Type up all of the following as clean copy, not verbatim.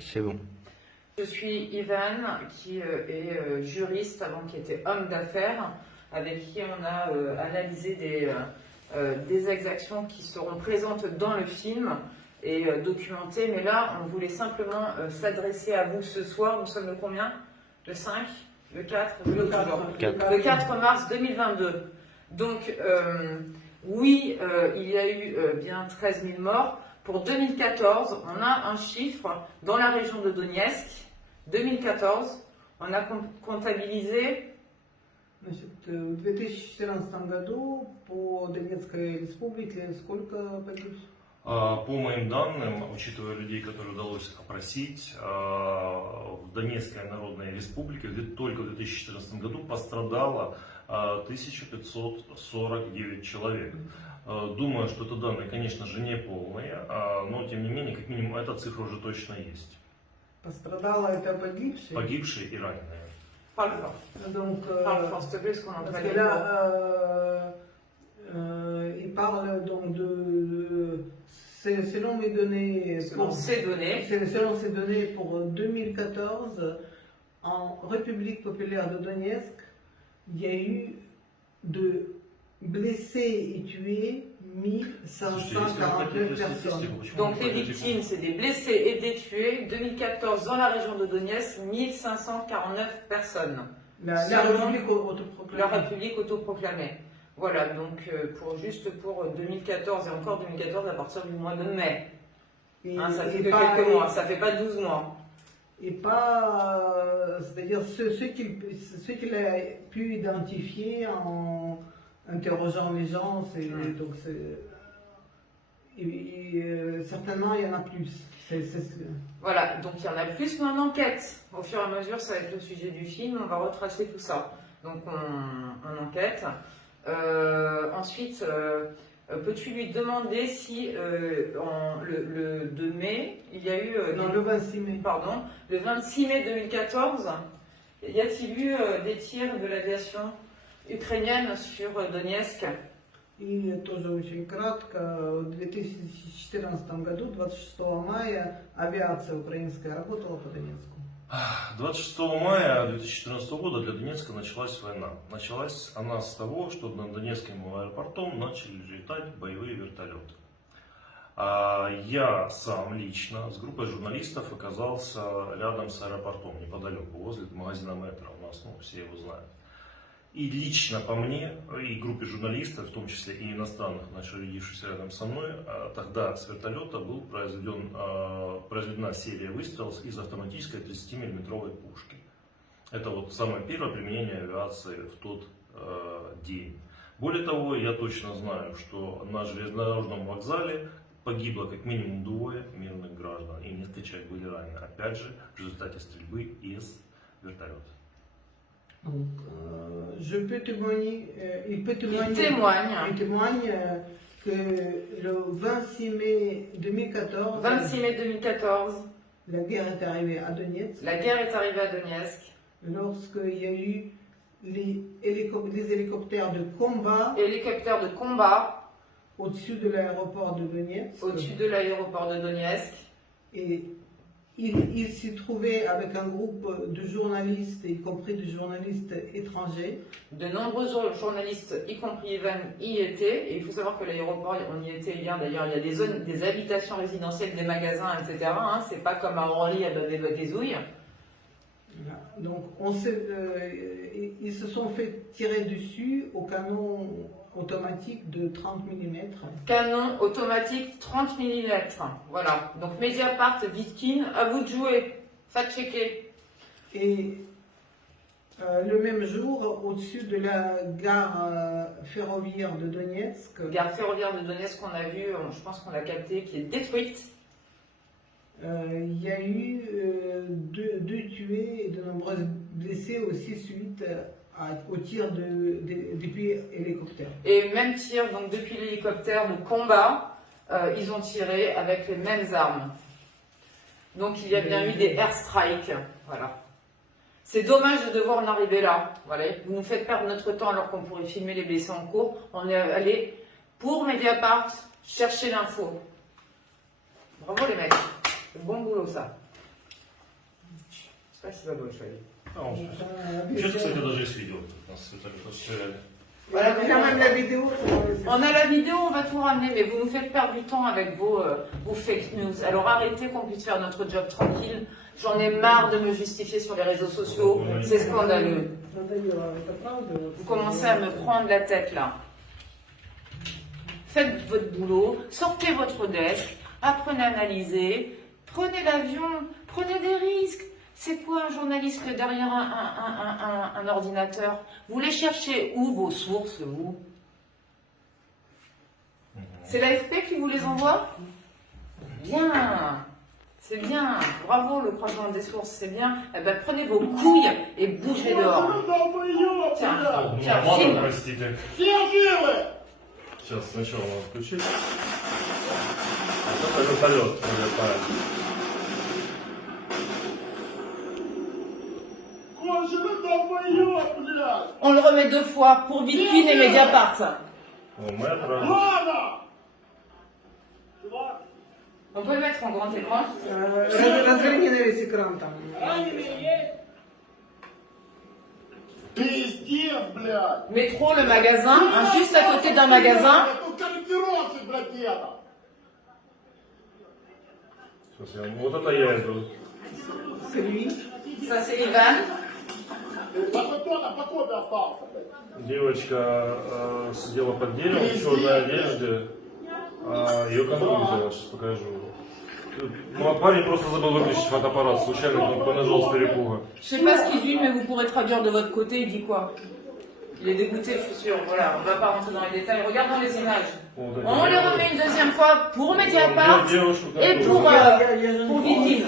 C'est bon. Je suis Ivan, qui est juriste avant qui était homme d'affaires, avec qui on a analysé des exactions qui seront présentes dans le film et documentées. Mais là, on voulait simplement s'adresser à vous ce soir. Nous sommes le combien? Le 5? Le 4? Le 4 mars 2022. Donc, oui, il y a eu bien 13 000 morts. Pour 2014, on a un chiffre dans la région de Donetsk. 2014, on a comptabilisé. Значит, в 2014 году по Донецкой республике сколько погибших? По моим данным, учитывая людей, которые удалось опросить, в Донецкой Народной Республике только в 2014 году пострадало 1549 человек. Думаю, что это данные, конечно же, не полные, но тем не менее, как минимум, эта цифра уже точно есть. Пострадало это погибшие? Погибшие и раненые. Donc, S'il te plaît, ce qu'on parce entend que là, il parle donc selon mes données, selon ces données, selon ces données pour 2014, en République populaire de Donetsk, il y a eu de blessés et tués 1549 personnes. Donc les victimes, c'est des blessés et des tués. 2014, dans la région de Donetsk, 1549 personnes. La République autoproclamée. La République autoproclamée. Voilà, donc juste pour 2014 et encore 2014 à partir du mois de mai. Ça fait que quelques mois, ça fait pas 12 mois. Et pas, c'est-à-dire ceux qu'il a pu identifier en interrogeant les gens, donc certainement il y en a plus. Voilà, donc il y en a plus, mais en enquête. Au fur et à mesure, ça va être le sujet du film, on va retracer tout ça. Donc on enquête. Ensuite, peux-tu lui demander si le 2 mai, il y a eu... non, le 26 mai. Pardon, le 26 mai 2014, y a-t-il eu des tirs de l'aviation ukrainienne sur Donetsk? И тоже очень кратко, в 2014 году, 26 мая, авиация украинская работала по Донецку. 26 мая 2014 года для Донецка началась война. Началась она с того, что над Донецким аэропортом начали летать боевые вертолеты. Я сам лично с группой журналистов оказался рядом с аэропортом, неподалеку, возле магазина Метро. У нас, все его знают. И лично по мне, и группе журналистов, в том числе и иностранных, находившихся рядом со мной, тогда с вертолета была произведена серия выстрелов из автоматической 30-мм пушки. Это вот самое первое применение авиации в тот день. Более того, я точно знаю, что на железнодорожном вокзале погибло как минимум 2 мирных граждан, и несколько человек были ранены, опять же, в результате стрельбы из вертолета. Donc, je peux témoigner, il témoigne que le 26 mai 2014, la guerre est arrivée à Donetsk. La guerre est arrivée à Donetsk. Lorsqu'il y a eu les hélicoptères de combat. Au-dessus de l'aéroport de Donetsk. Et il s'y trouvait avec un groupe de journalistes, y compris des journalistes étrangers. De nombreux journalistes, y compris Ivan, y étaient. Et il faut savoir que l'aéroport, on y était hier d'ailleurs, il y a des zones, des habitations résidentielles, des magasins, etc. C'est pas comme à Orly, à des zouilles. Donc ils se sont fait tirer dessus au canon automatique de 30 mm. Canon automatique 30 mm. Voilà. Donc Mediapart, Vitkin, à vous de jouer. Faites checker. Et le même jour, au-dessus de la gare ferroviaire de Donetsk. Gare ferroviaire de Donetsk qu'on a vue, je pense qu'on l'a captée, qui est détruite. Il y a eu 2 tués et de nombreux blessés aussi suite au tir depuis hélicoptère. Et même tir donc depuis l'hélicoptère de combat, ils ont tiré avec les mêmes armes. Donc il y a bien eu des airstrikes. Voilà. C'est dommage de devoir en arriver là. Voilà. Vous nous faites perdre notre temps alors qu'on pourrait filmer les blessés en cours. On est allé pour Mediapart chercher l'info. Bravo les mecs. Bon boulot ça. Спасибо большое. А он Сейчас, кстати, даже есть видео. Нас это стреляли. Voilà, Il y a même la vidéo. on a la vidéo, on va tout ramener, mais vous nous faites perdre du temps avec vos fake news. Alors arrêtez qu'on puisse faire notre job tranquille. J'en ai marre de me justifier sur les réseaux sociaux. C'est scandaleux. Vous commencez à me prendre la tête là. Faites votre boulot, sortez votre desk, apprenez à analyser, prenez l'avion, prenez des risques. C'est quoi un journaliste que derrière un ordinateur? Vous les cherchez où vos sources, vous? C'est l'AFP qui vous les envoie? Bien, c'est bien, bravo le croisement des sources, c'est bien. Eh ben, prenez vos couilles et bougez dehors. Tiens, tiens, Ладно, filme. простите. Сейчас сначала надо включить. Это вертолет прилетает. On le remet 2 fois pour Vitkine et Mediapart. О, метро. On peut le mettre en grand écran. Разверни на весь экран там. Пиздец, блядь! Métro, le magasin, hein, juste à côté d'un magasin. Это корректировщик, блядь, это! Сейчас я... Вот это я иду. C'est lui. Ça c'est Ivan. Вот кто там по копе остался, блядь? Девочка сидела под деревом в черной одежде. Ее контроль взяла, сейчас покажу. Ну, а парень просто забыл выключить фотоаппарат, случайно понажал с перепуга. Je sais pas ce qu'il dit, mais vous pourrez traduire de votre côté. Il dit quoi? Il est dégoûté, je suis sûr. Voilà, on va pas rentrer dans les détails. Regardons les images. Вот эти On les девушки. remet une deuxième fois pour Mediapart Девушку, et которую- pour Pour Vitkine.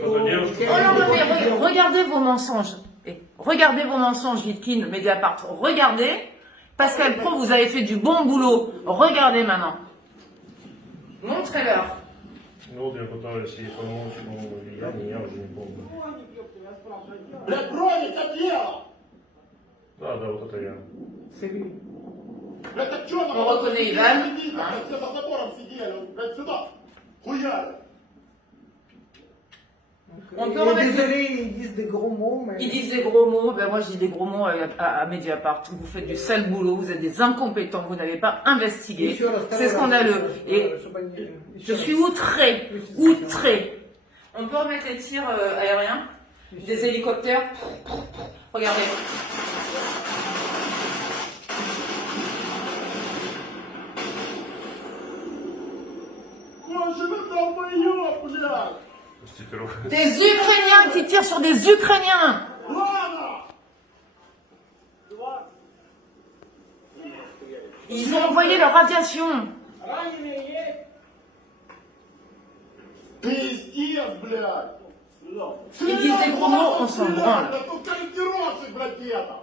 Oh non, non, mais regardez vos mensonges. Et regardez vos mensonges, Vitkine, Mediapart. Regardez. Pascal Pro, vous avez fait du bon boulot. Regardez maintenant. Montrez-leur. Ну вот я пытаюсь ей помочь, но я уже не помню. Блядь, броник отдела! Да, вот это я. C'est lui. Блядь, так чё On reconnaît Ivan. Блядь, все за забором сидели, блядь, сюда! Хуяли! On peut Et remettre- désolé, ils disent des gros mots, mais. Ils disent des gros mots, ben moi je dis des gros mots à Mediapart. Vous faites du sale boulot, vous êtes des incompétents, vous n'avez pas investigué. Еще раз, C'est scandaleux. Et чтобы они- je еще suis раз. outré, outré. On peut remettre les tirs aériens, des hélicoptères. Regardez. Конченый долбоёб, блядь! Стикеров. Des Ukrainiens qui tirent sur des Ukrainiens. Ладно! Ils ont envoyé leur radiation. Пиздец, блядь! Ils disent des gros mots, on s'en branle. Это корректировщик, блядь, это!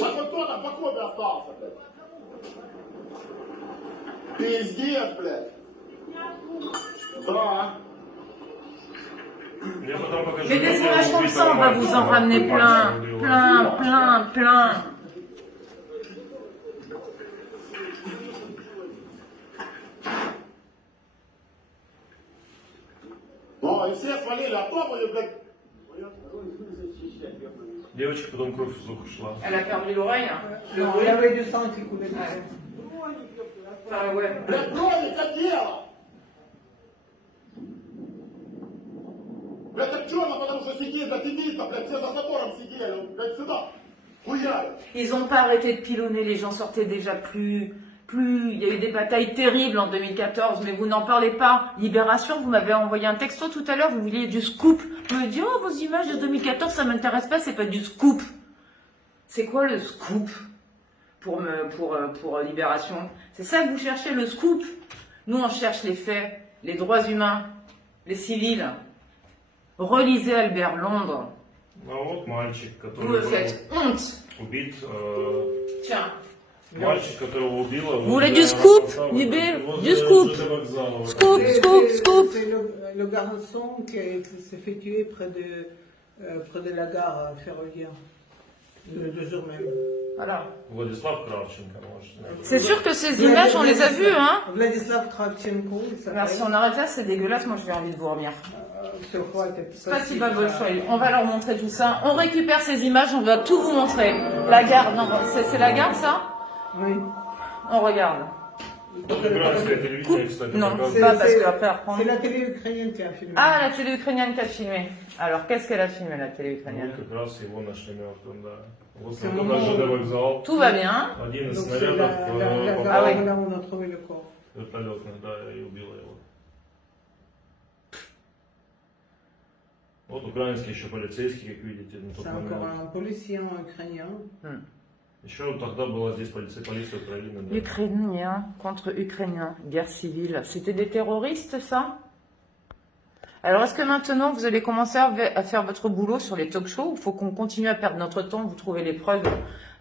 Вот кто там по копе остался, блядь? Пиздец, блядь! Да. Я потом покажу. Mais des видео images comme ça, on va vous en убитого ramener plein, мальчика убила. plein, plein, plein. Ну, и все свалили, а то были, блядь... Девочка потом кровь из уха шла. Elle a perdu l'oreille. Le Non, il y bruit. avait du sang qui coulait. Enfin, ouais. Блядь, броник отдела! Блядь, так черно, потому что сидит, да сидит, блядь, все за забором сидели, блядь, сюда! Хуяли! Ils n'ont pas arrêté de pilonner, les gens sortaient déjà plus. Il y a eu des batailles terribles en 2014, mais vous n'en parlez pas. Libération, vous m'avez envoyé un texto tout à l'heure, vous vouliez du scoop. Vous me dites, oh, vos images de 2014, ça m'intéresse pas, c'est pas du scoop. C'est quoi le scoop pour Libération? C'est ça que vous cherchez, le scoop? Nous, on cherche les faits, les droits humains, les civils. Relisez Albert Londres. А вот мальчик, Vous me который faites honte. убит. Tiens. Мальчик, которого убила. Vous voulez du scoop, Libé? Du scoop. Scoop, scoop, scoop. C'est le garçon qui s'est fait tuer près de la gare ferroviaire. le jour même. Voilà. Владислав Кравченко, может. C'est sûr que ces images, on les a vues, hein. Vladislav Kravchenko, il s'appelle. Merci, on arrête là, c'est dégueulasse, moi j'ai envie de vomir. Sur quoi était Spasiba Bolchoï, on va leur montrer tout ça. On récupère ces images, on va tout vous montrer. La gare, non, c'est la gare ça? Oui. On regarde. Украинское телевидение, кстати, Non, показывает. pas parce qu'après apprendre. C'est la télé ukrainienne qui a filmé. Ah, la télé ukrainienne qui a filmé. Alors, qu'est-ce qu'elle a filmé, la télé ukrainienne? Вот как раз его нашли мертвым, да. Вот C'est это le moment ЖД où- вокзал. Tout va bien. Один из Donc c'est снарядов la попал Ah oui. là où on a trouvé le corps. вертолетных, да, и убило его. Вот украинский еще полицейский, как видите, на тот C'est encore момент. un policier ukrainien. Еще тогда была здесь полиция Украины. Да. Ukrainien contre Ukrainien, guerre civile. C'était des terroristes, ça? Alors, est-ce que maintenant, vous allez commencer à faire votre boulot sur les talk-shows? Il faut qu'on continue à perdre notre temps, vous trouvez les preuves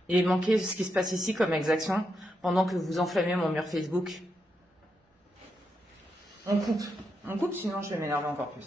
et manquer ce qui se passe ici comme exaction pendant que vous enflammez mon mur Facebook. On coupe, sinon je vais m'énerver encore plus.